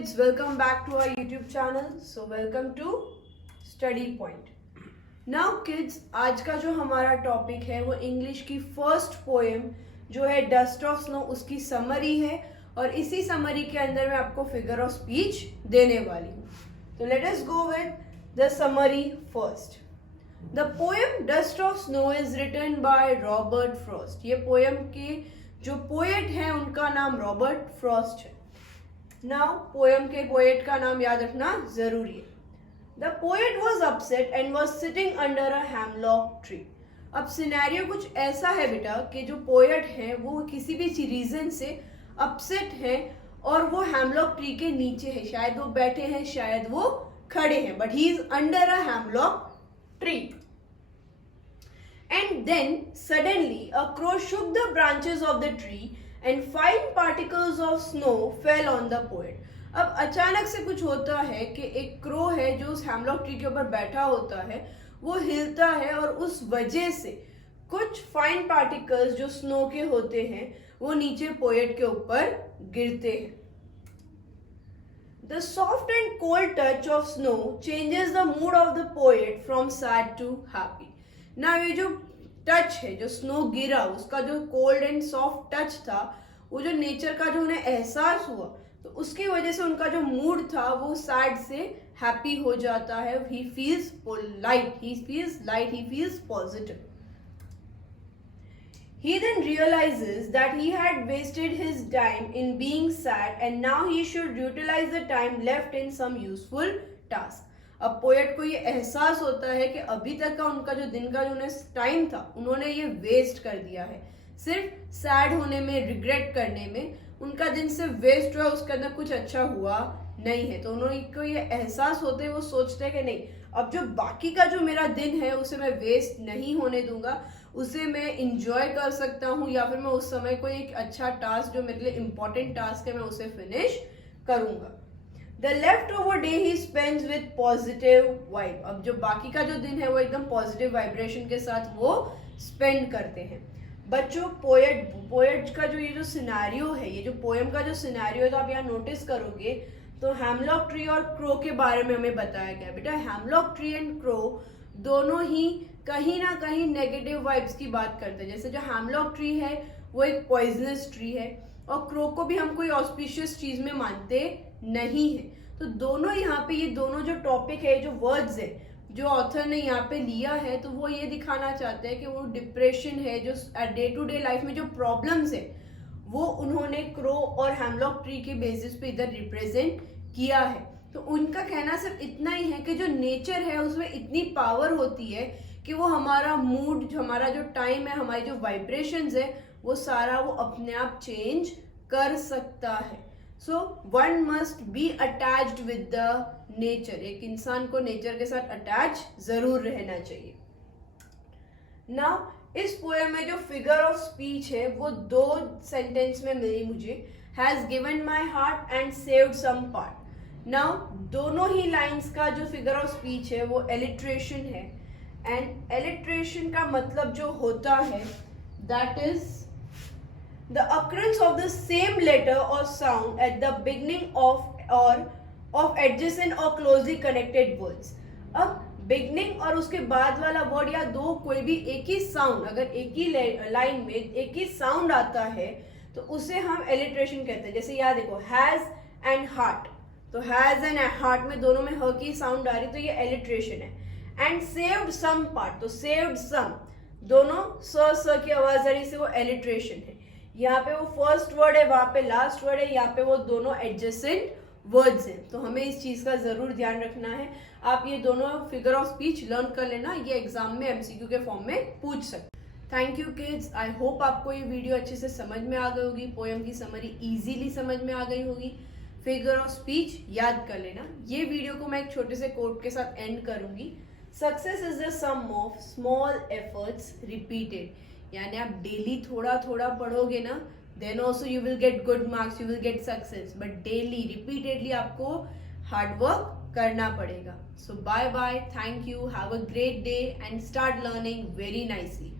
kids, welcome back to our YouTube channel. So welcome to Study Point. Now kids, आज का जो हमारा topic है वो इंग्लिश की फर्स्ट पोएम जो है डस्ट ऑफ स्नो उसकी समरी है और इसी समरी के अंदर मैं आपको फिगर ऑफ स्पीच देने वाली हूँ. तो let us go with the summary first. The poem dust of snow is written by Robert Frost. ये पोएम के जो पोएट हैं उनका नाम रॉबर्ट फ्रॉस्ट है. नाउ पोएम के पोएट का नाम याद रखना जरूरी है. The poet was upset and was sitting under a hemlock tree. अब सिनेरियो कुछ ऐसा है बेटा कि जो पोएट हैं वो किसी भी रीजन से अपसेट हैं और वो हैमलॉक ट्री के नीचे है. शायद वो बैठे हैं, शायद वो खड़े हैं, but he is under a hemlock tree. And then suddenly a crow shook the branches of the tree and fine particles of snow fell on the poet. अब अचानक से कुछ होता है कि एक क्रो है जो उस हैमलॉक ट्री के ऊपर बैठा होता है वो हिलता है और उस वजह से कुछ फाइन पार्टिकल्स जो स्नो के होते हैं वो नीचे पोएट के ऊपर गिरते हैं. The soft and cold touch of snow changes the mood of the poet from sad to happy. ना ये जो टच है, जो स्नो गिरा, उसका जो कोल्ड एंड सॉफ्ट टच था, वो जो नेचर का जो उन्हें एहसास हुआ तो उसकी वजह से उनका जो मूड था वो सैड से हैप्पी हो जाता है. He feels light, he feels positive. He then realizes that he had wasted his time in being sad and now he should utilize the time left in some useful task. अब poet को ये एहसास होता है कि अभी तक का उनका जो दिन का जो उन्हें टाइम था उन्होंने ये वेस्ट कर दिया है. सिर्फ सैड होने में, रिग्रेट करने में उनका दिन सिर्फ वेस्ट हुआ, उसके अंदर कुछ अच्छा हुआ नहीं है. तो उन्होंने को ये एहसास होते हैं, वो सोचते हैं कि नहीं, अब जो बाकी का जो मेरा दिन है उसे मैं वेस्ट नहीं होने दूंगा, उसे मैं इंजॉय कर सकता हूँ या फिर मैं उस समय कोई एक अच्छा टास्क जो मेरे लिए इम्पोर्टेंट टास्क है मैं उसे फिनिश करूंगा. The leftover day he spends with positive vibe. अब जो बाकी का जो दिन है वो एकदम पॉजिटिव वाइब्रेशन के साथ वो स्पेंड करते हैं. बच्चों, पोएट का जो ये जो सिनेरियो है, ये जो पोएम का जो सिनेरियो है, तो आप यहाँ नोटिस करोगे तो हैमलॉक ट्री और क्रो के बारे में हमें बताया गया. बेटा हैमलॉक ट्री एंड क्रो दोनों ही कहीं ना कहीं नेगेटिव वाइब्स की बात करते हैं. जैसे जो हैमलॉक ट्री है वो एक पॉइजनस ट्री है और क्रो को भी हम कोई ऑस्पिशियस चीज में मानते नहीं है. तो दोनों यहाँ पे, ये दोनों जो टॉपिक है, जो वर्ड्स है जो ऑथर ने यहाँ पे लिया है, तो वो ये दिखाना चाहते हैं कि वो डिप्रेशन है, जो डे टू डे लाइफ में जो प्रॉब्लम्स है वो उन्होंने क्रो और हैमलॉक ट्री के बेसिस पे इधर रिप्रेजेंट किया है. तो उनका कहना सिर्फ इतना ही है कि जो नेचर है उसमें इतनी पावर होती है कि वो हमारा मूड, हमारा जो टाइम है, हमारी जो वाइब्रेशंस है वो सारा वो अपने आप चेंज कर सकता है. So one must be attached with the nature. एक इंसान को नेचर के साथ अटैच जरूर रहना चाहिए. नाउ इस पोएम में जो फिगर ऑफ स्पीच है वो 2 सेंटेंस में मिली मुझे. Has given my heart and saved some part. Now दोनों ही लाइंस का जो फिगर ऑफ स्पीच है वो एलिट्रेशन है. एंड एलिट्रेशन का मतलब जो होता है that is the occurrence of the same letter or sound at the beginning of adjacent or closely connected words. अब beginning और उसके बाद वाला वर्ड या दो कोई भी एक ही साउंड, अगर एक ही लाइन में एक ही साउंड आता है तो उसे हम एलिट्रेशन कहते हैं. जैसे याद देखो, हैज एंड हार्ट, तो हैज एंड हार्ट में दोनों में ह की साउंड आ रही तो ये एलिट्रेशन है. एंड सेव्ड सम पार्ट, तो सेव्ड सम दोनों स की आवाज आ रही से वो एलिट्रेशन है. यहाँ पे वो फर्स्ट वर्ड है, वहां पे लास्ट वर्ड है, यहाँ पे वो दोनों एडजेसेंट वर्ड्स हैं. तो हमें इस चीज का जरूर ध्यान रखना है. आप ये दोनों फिगर ऑफ स्पीच लर्न कर लेना, ये एग्जाम में एमसीक्यू के फॉर्म में पूछ सकते. Thank you kids. I hope आपको ये वीडियो अच्छे से समझ में आ गई होगी, पोएम की समरी इजीली समझ में आ गई होगी. फिगर ऑफ स्पीच याद कर लेना. ये वीडियो को मैं एक छोटे से कोट के साथ एंड करूंगी. Success is the sum of small efforts repeated. यानी आप डेली थोड़ा थोड़ा पढ़ोगे ना, then also you will get good marks, you will get success. But daily repeatedly आपको हार्ड वर्क करना पड़ेगा. So bye bye, thank you, have a great day and start learning very nicely.